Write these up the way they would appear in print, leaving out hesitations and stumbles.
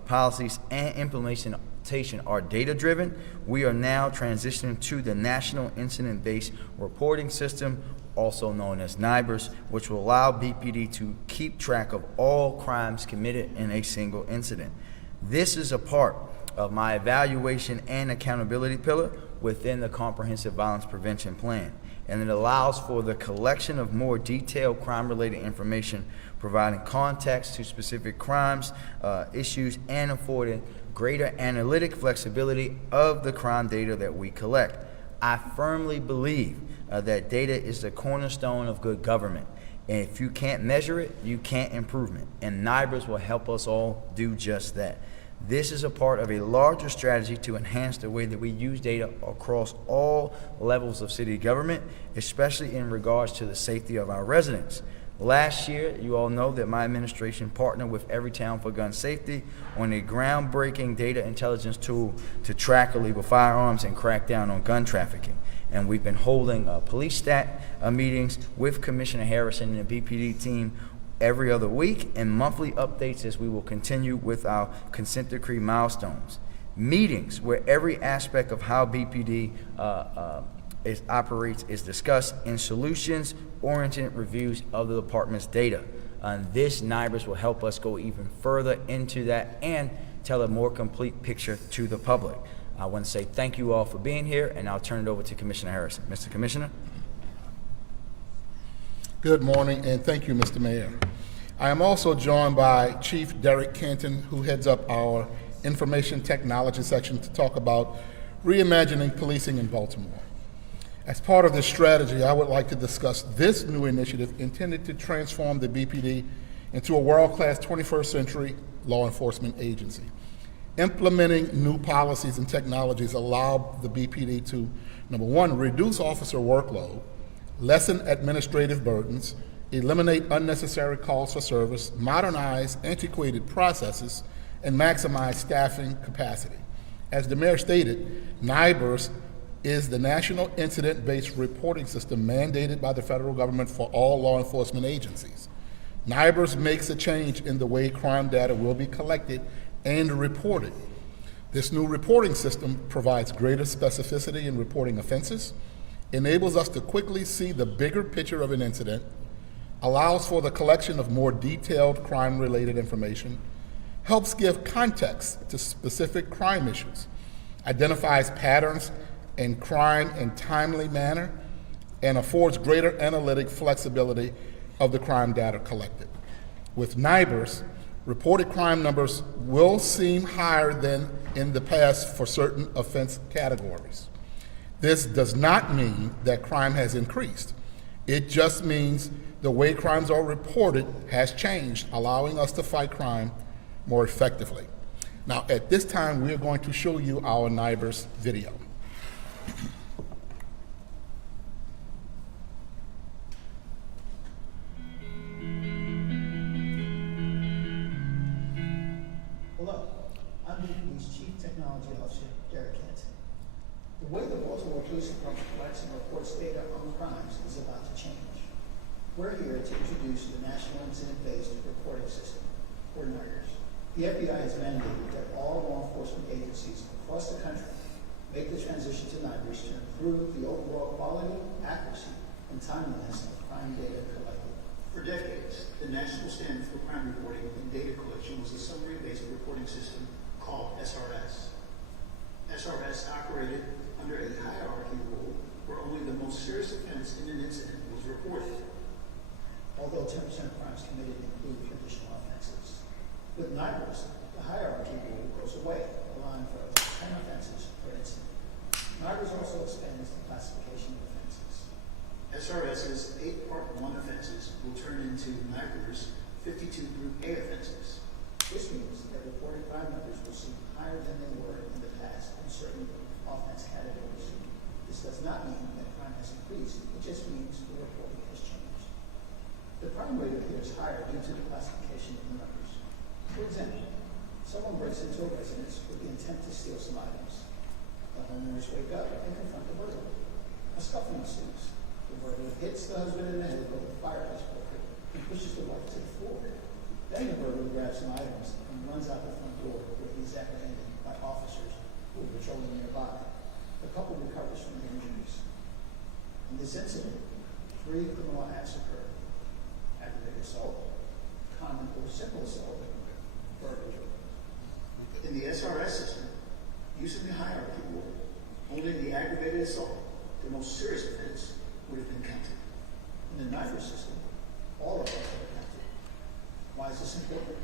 policies and implementation are data-driven, we are now transitioning to the National Incident-Based Reporting System, also known as NIBRS, which will allow BPD to keep track of all crimes committed in a single incident. This is a part of my evaluation and accountability pillar within the Comprehensive Violence Prevention Plan, and it allows for the collection of more detailed crime-related information, providing context to specific crimes, issues, and affording greater analytic flexibility of the crime data that we collect. I firmly believe that data is the cornerstone of good government, and if you can't measure it, you can't improve it, and NIBRS will help us all do just that. This is a part of a larger strategy to enhance the way that we use data across all levels of city government, especially in regards to the safety of our residents. Last year, you all know that my administration partnered with Everytown for Gun Safety on a groundbreaking data intelligence tool to track illegal firearms and crack down on gun trafficking. And we've been holding police stat meetings with Commissioner Harrison and the BPD team every other week, and monthly updates as we will continue with our consent decree milestones. Meetings where every aspect of how BPD operates is discussed in solutions-oriented reviews of the department's data. This NIBRS will help us go even further into that and tell a more complete picture to the public. I want to say thank you all for being here, and I'll turn it over to Commissioner Harrison. Mr. Commissioner. Good morning, and thank you, Mr. Mayor. I am also joined by Chief Derek Canton, who heads up our Information Technology section, to talk about reimagining policing in Baltimore. As part of this strategy, I would like to discuss this new initiative intended to transform the BPD into a world-class 21st century law enforcement agency. Implementing new policies and technologies allow the BPD to, number one, reduce officer workload, lessen administrative burdens, eliminate unnecessary calls for service, modernize antiquated processes, and maximize staffing capacity. As the mayor stated, NIBRS is the National Incident-Based Reporting System mandated by the federal government for all law enforcement agencies. NIBRS makes a change in the way crime data will be collected and reported. This new reporting system provides greater specificity in reporting offenses, enables us to quickly see the bigger picture of an incident, allows for the collection of more detailed crime-related information, helps give context to specific crime issues, identifies patterns in crime in a timely manner, and affords greater analytic flexibility of the crime data collected. With NIBRS, reported crime numbers will seem higher than in the past for certain offense categories. This does not mean that crime has increased. It just means the way crimes are reported has changed, allowing us to fight crime more effectively. Now, at this time, we are going to show you our NIBRS video. Hello, I'm BPD's Chief Technology Officer, Derek Canton. The way the Baltimore Police Department collects and reports data on crimes is about to change. We're here to introduce the National Incident-Based Reporting System, or NIBRS. The FBI has mandated that all law enforcement agencies across the country make the transition to NIBRS to improve the overall quality, accuracy, and timeliness of crime data collected. For decades, the national standard for crime reporting and data collection was the summary-based reporting system called SRS. SRS operated under a hierarchy rule where only the most serious offense in an incident was reported, although 10% of crimes committed include traditional offenses. With NIBRS, the hierarchy rule goes away, allowing for 10 offenses per incident. NIBRS also expands the classification of offenses. SRS's 8 Part 1 offenses will turn into NIBRS 52 Group A offenses. This means that reported crime numbers will seem higher than they were in the past in certain offense categories. This does not mean that crime has increased, it just means the reporting has changed. The crime rate appears higher due to the classification of the numbers. For example, someone breaks into a residence with the intent to steal some items. The homeowners wake up and confront the burglar. A scuffle ensues. The burglar hits the husband in the head with a fireplace poker and pushes the wife to the floor. Then the burglar grabs some items and runs out the front door. this incident, 3 criminal acts occurred: aggravated assault, common or simple assault, burglary. In the SRS system, using the hierarchy order, only the aggravated assault, the most serious offense, would have been counted. In the NIBR system, all of us are counted. Why is this important?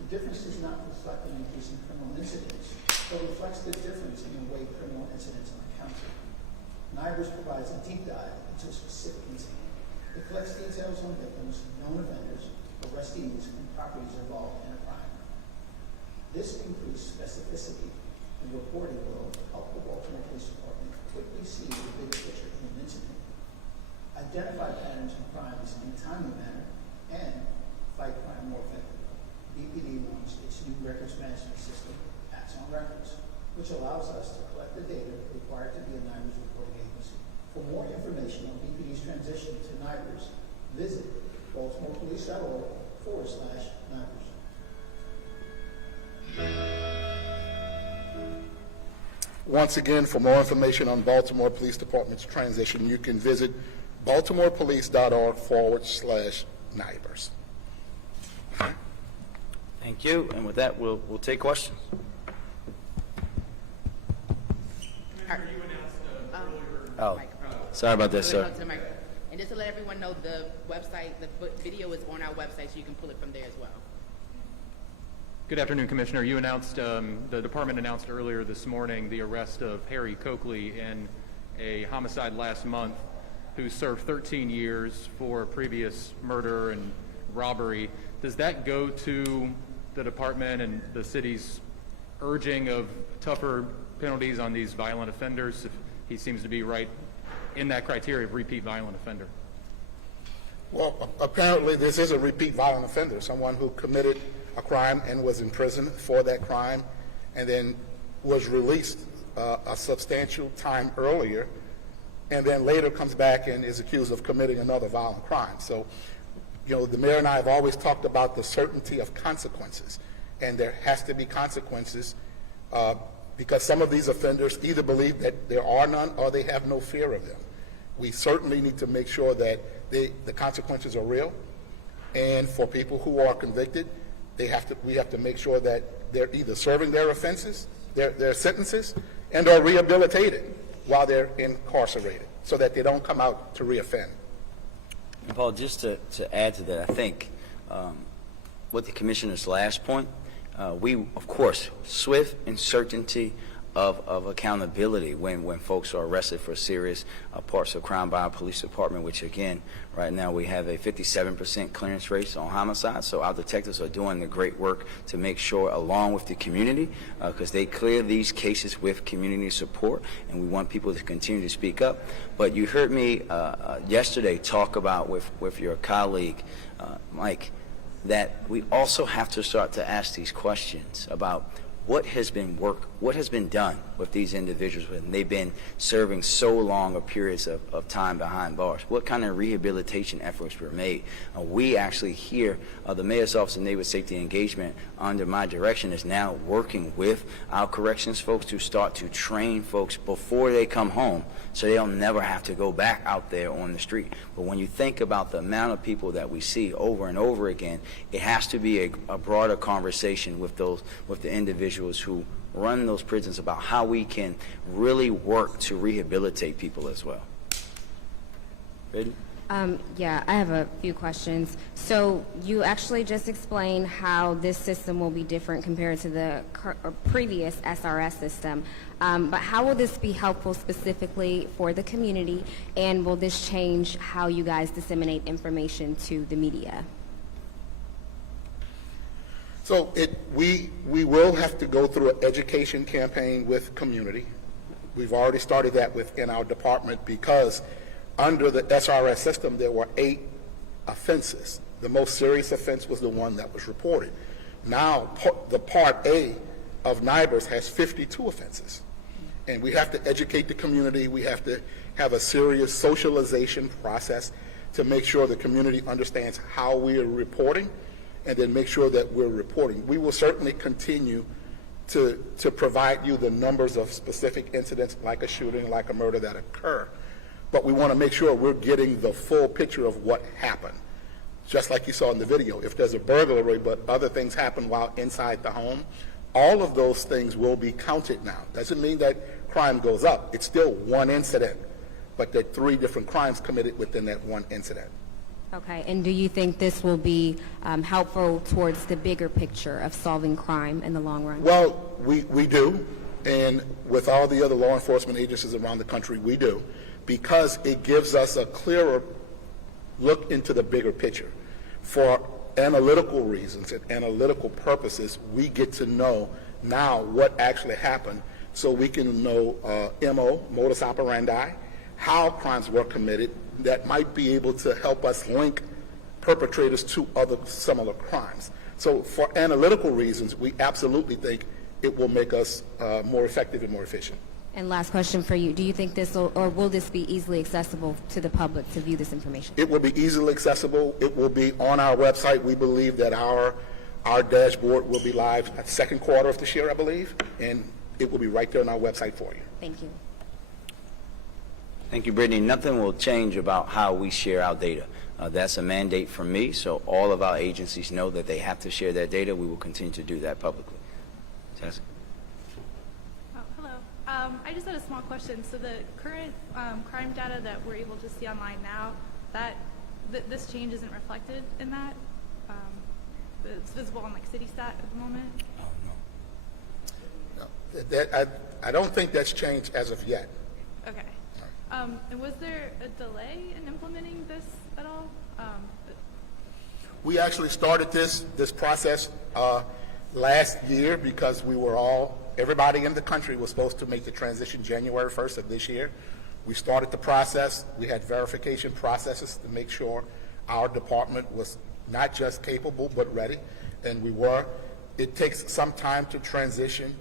The difference does not reflect an increase in criminal incidents, but reflects the difference in the way criminal incidents are counted. NIBRS provides a deep dive into a specific incident. It collects details on victims, known offenders, arrestees, and properties involved in a crime. This increased specificity in reporting will help the Baltimore Police Department quickly see the bigger picture in an incident, identify patterns in crimes in a timely manner, and fight crime more effectively. BPD launched its new records management system, Acts on Records, which allows us to collect the data required to be a NIBRS reporting agency. For more information on BPD's transition to NIBRS, visit baltimorepolice.org/NIBRS. Once again, for more information on Baltimore Police Department's transition, you can visit baltimorepolice.org/NIBRS. Thank you. And with that, we'll take questions. Oh, sorry about that, sir. And just to let everyone know, the website, the video is on our website, so you can pull it from there as well. Good afternoon, Commissioner. You announced, the department announced earlier this morning the arrest of Harry Coakley in a homicide last month, who served 13 years for previous murder and robbery. Does that go to the department and the city's urging of tougher penalties on these violent offenders, if he seems to be right in that criteria of repeat violent offender? Well, apparently this is a repeat violent offender, someone who committed a crime and was in prison for that crime and then was released a substantial time earlier, and then later comes back and is accused of committing another violent crime. So, you know, the mayor and I have always talked about the certainty of consequences, and there has to be consequences because some of these offenders either believe that there are none or they have no fear of them. We certainly need to make sure that the consequences are real, and for people who are convicted, we have to make sure that they're either serving their offenses, their sentences, and are rehabilitated while they're incarcerated so that they don't come out to reoffend. And Paul, just to add to that, I think with the commissioner's last point, we, of course, swift and certainty of accountability when folks are arrested for serious parts of crime by our police department, which again, right now we have a 57% clearance rate on homicide. So our detectives are doing the great work to make sure, along with the community, because they clear these cases with community support, and we want people to continue to speak up. But you heard me yesterday talk about with your colleague, Mike, that we also have to start to ask these questions about what has been done with these individuals when they've been serving so long a periods of time behind bars? What kind of rehabilitation efforts were made? We actually here, the Mayor's Office of Neighborhood Safety Engagement, under my direction, is now working with our corrections folks to start to train folks before they come home so they'll never have to go back out there on the street. But when you think about the amount of people that we see over and over again, it has to be a broader conversation with the individuals who run those prisons about how we can really work to rehabilitate people as well. Ready? Yeah, I have a few questions. So you actually just explained how this system will be different compared to the previous SRS system. But how will this be helpful specifically for the community, and will this change how you guys disseminate information to the media? So we will have to go through an education campaign with community. We've already started that within our department because under the SRS system there were 8 offenses. The most serious offense was the one that was reported. Now the Part A of NIBRS has 52 offenses. And we have to educate the community. We have to have a serious socialization process to make sure the community understands how we are reporting, and then make sure that we're reporting. We will certainly continue to provide you the numbers of specific incidents like a shooting, like a murder that occur. but we want to make sure we're getting the full picture of what happened. Just like you saw in the video, if there's a burglary but other things happen while inside the home, all of those things will be counted now. Doesn't mean that crime goes up. It's still one incident, but there are 3 different crimes committed within that one incident. Okay, and do you think this will be helpful towards the bigger picture of solving crime in the long run? Well, we do, and with all the other law enforcement agencies around the country, we do, because it gives us a clearer look into the bigger picture. For analytical reasons and analytical purposes, we get to know now what actually happened, so we can know MO, modus operandi, how crimes were committed, that might be able to help us link perpetrators to other similar crimes. So for analytical reasons, we absolutely think it will make us more effective and more efficient. And last question for you. Do you think this will, or will this be easily accessible to the public to view this information? It will be easily accessible. It will be on our website. We believe that our dashboard will be live at second quarter of this year, I believe, and it will be right there on our website for you. Thank you. Thank you, Brittany. Nothing will change about how we share our data. That's a mandate from me, so all of our agencies know that they have to share their data. We will continue to do that publicly. Tessa? Oh, hello. I just had a small question. So the current crime data that we're able to see online now, this change isn't reflected in that? It's visible on like CityStat at the moment? I don't think that's changed as of yet. Okay. And was there a delay in implementing this at all? We actually started this process last year because everybody in the country was supposed to make the transition January 1st of this year. We started the process. We had verification processes to make sure our department was not just capable but ready, and we were. It takes some time to transition.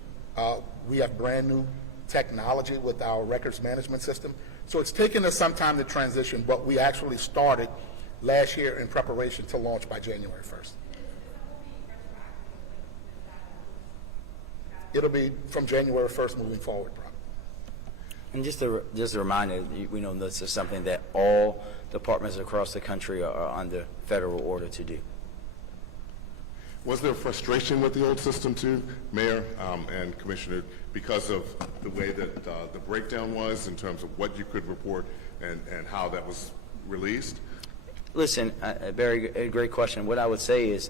We have brand new technology with our records management system. So it's taken us some time to transition, but we actually started last year in preparation to launch by January 1st. It'll be from January 1st moving forward, probably. And just a reminder, we know this is something that all departments across the country are under federal order to do. Was there frustration with the old system too, Mayor and Commissioner, because of the way that the breakdown was in terms of what you could report and how that was released? Listen, a great question. What I would say is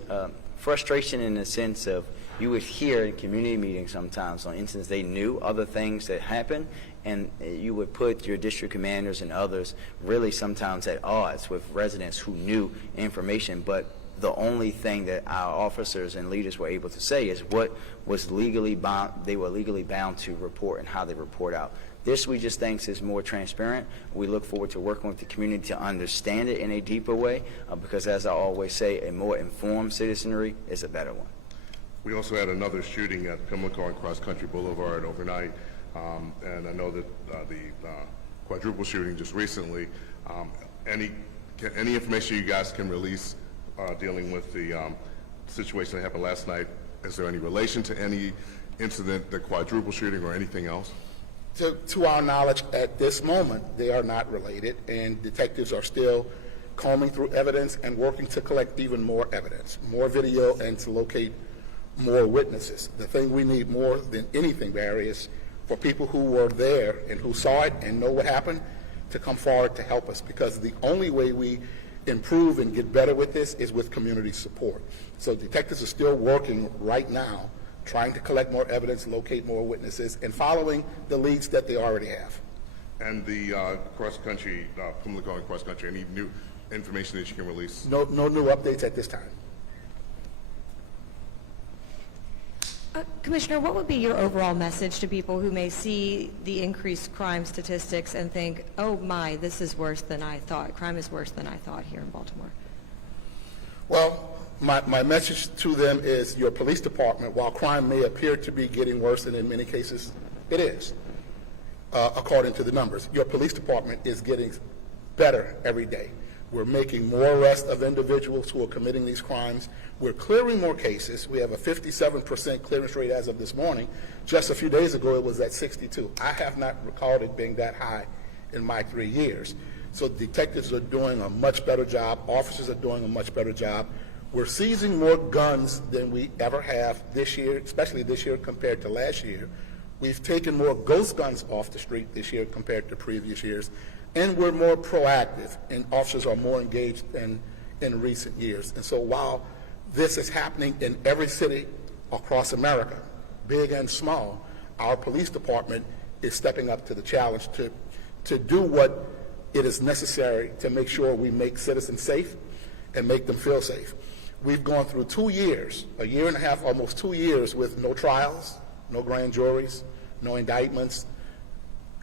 frustration in the sense of you would hear in community meetings sometimes on instances they knew other things that happened, and you would put your district commanders and others really sometimes at odds with residents who knew information, but the only thing that our officers and leaders were able to say is what was legally bound, they were legally bound to report and how they report out. This we just think is more transparent. We look forward to working with the community to understand it in a deeper way because, as I always say, a more informed citizenry is a better one. We also had another shooting at Pimlico and Cross Country Boulevard overnight, and I know that the quadruple shooting just recently. Any information you guys can release dealing with the situation that happened last night? Is there any relation to any incident, the quadruple shooting or anything else? To our knowledge, at this moment, they are not related, and detectives are still combing through evidence and working to collect even more evidence, more video, and to locate more witnesses. The thing we need more than anything, Barry, is for people who were there and who saw it and know what happened to come forward to help us, because the only way we improve and get better with this is with community support. So detectives are still working right now, trying to collect more evidence, locate more witnesses, and following the leads that they already have. And the cross-country, Pimlico and cross-country, any new information that you can release? No new updates at this time. Commissioner, what would be your overall message to people who may see the increased crime statistics and think, oh my, this is worse than I thought. Crime is worse than I thought here in Baltimore. Well, my message to them is your police department, while crime may appear to be getting worse, and in many cases it is, according to the numbers, your police department is getting better every day. We're making more arrests of individuals who are committing these crimes. We're clearing more cases. We have a 57% clearance rate as of this morning. Just a few days ago, it was at 62. I have not recalled it being that high in my 3 years. So detectives are doing a much better job. Officers are doing a much better job. We're seizing more guns than we ever have this year, especially this year compared to last year. We've taken more ghost guns off the street this year compared to previous years, and we're more proactive, and officers are more engaged than in recent years. And so while this is happening in every city across America, big and small, our police department is stepping up to the challenge to do what it is necessary to make sure we make citizens safe and make them feel safe. We've gone through 2 years, a year and a half, almost 2 years, with no trials, no grand juries, no indictments,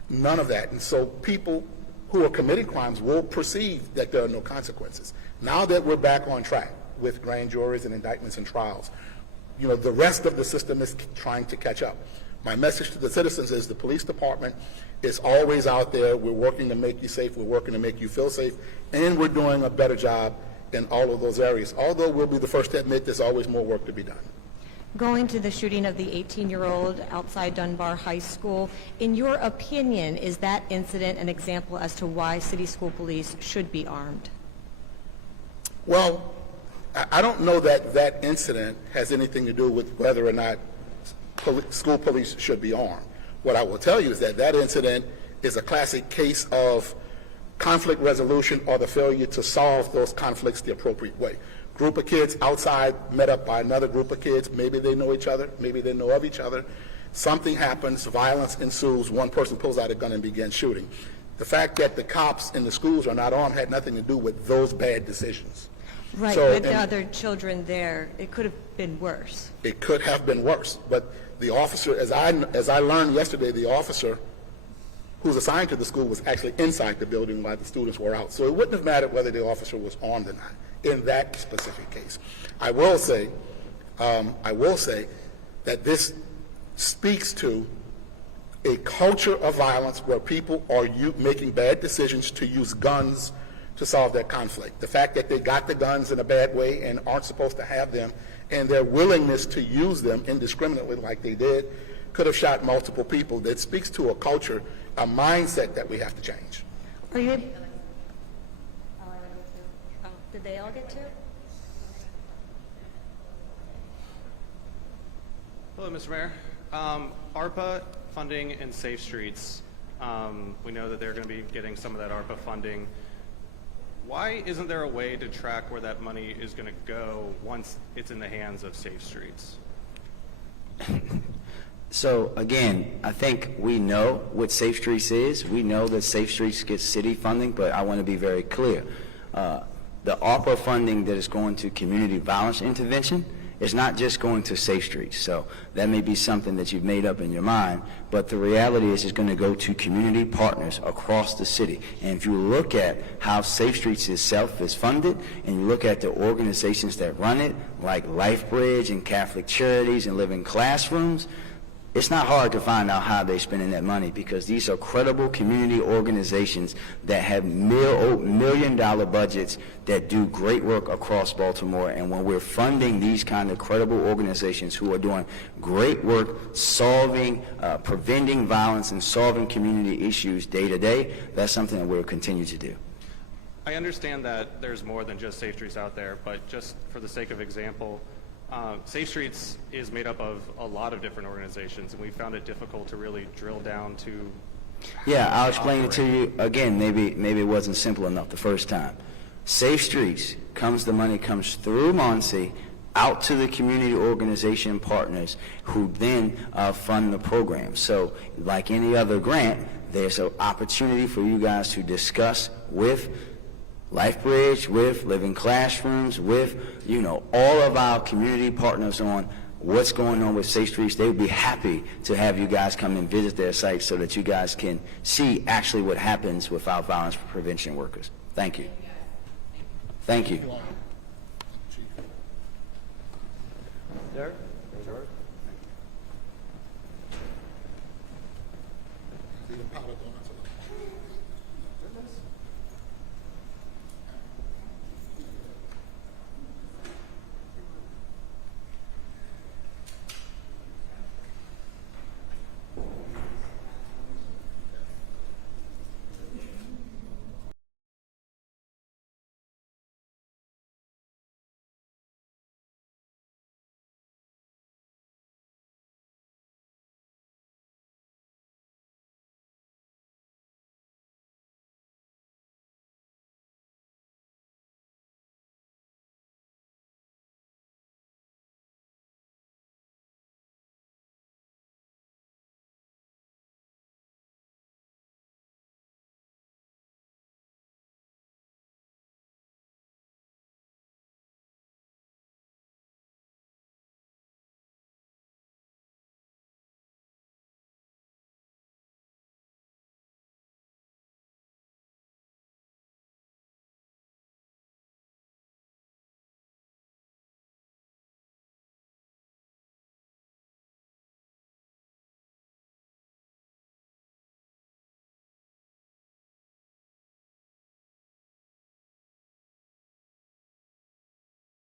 none of that. And so people who are committing crimes will perceive that there are no consequences. Now that we're back on track with grand juries and indictments and trials, you know, the rest of the system is trying to catch up. My message to the citizens is the police department is always out there. We're working to make you safe. We're working to make you feel safe. And we're doing a better job in all of those areas. Although we'll be the first to admit there's always more work to be done. Going to the shooting of the 18-year-old outside Dunbar High School, in your opinion, is that incident an example as to why city school police should be armed? Well, I don't know that that incident has anything to do with whether or not school police should be armed. What I will tell you is that that incident is a classic case of conflict resolution or the failure to solve those conflicts the appropriate way. Group of kids outside met up by another group of kids. Maybe they know each other. Maybe they know of each other. Something happens. Violence ensues. One person pulls out a gun and begins shooting. The fact that the cops in the schools are not armed had nothing to do with those bad decisions. Right, So, with the other children there, it could have been worse. It could have been worse. But the officer, as I learned yesterday, the officer who's assigned to the school was actually inside the building while the students were out. So it wouldn't have mattered whether the officer was armed or not in that specific case. I will say that this speaks to a culture of violence where people are making bad decisions to use guns to solve that conflict. The fact that they got the guns in a bad way and aren't supposed to have them, and their willingness to use them indiscriminately like they did, could have shot multiple people. That speaks to a culture, a mindset that we have to change. Are you? Did they all get to? Hello, Mr. Mayor. ARPA funding and Safe Streets. We know that they're going to be getting some of that ARPA funding. Why isn't there a way to track where that money is going to go once it's in the hands of Safe Streets? So again, I think we know what Safe Streets is. We know that Safe Streets gets city funding, but I want to be very clear. The ARPA funding that is going to community violence intervention is not just going to Safe Streets. So that may be something that you've made up in your mind, but the reality is it's going to go to community partners across the city. And if you look at how Safe Streets itself is funded, and you look at the organizations that run it, like LifeBridge and Catholic Charities and Living Classrooms, it's not hard to find out how they're spending that money, because these are credible community organizations that have million-dollar budgets that do great work across Baltimore. And when we're funding these kind of credible organizations who are doing great work solving, preventing violence and solving community issues day to day, that's something that we'll continue to do. I understand that there's more than just Safe Streets out there, but just for the sake of example, Safe Streets is made up of a lot of different organizations, and we found it difficult to really drill down to. Yeah, I'll explain it to you again. Maybe it wasn't simple enough the first time. Safe Streets the money comes through Muncie out to the community organization partners who then fund the program. So like any other grant, there's an opportunity for you guys to discuss with LifeBridge, with Living Classrooms, with, all of our community partners on what's going on with Safe Streets. They would be happy to have you guys come and visit their site so that you guys can see actually what happens with our violence prevention workers. Thank you. Thank you. Derek?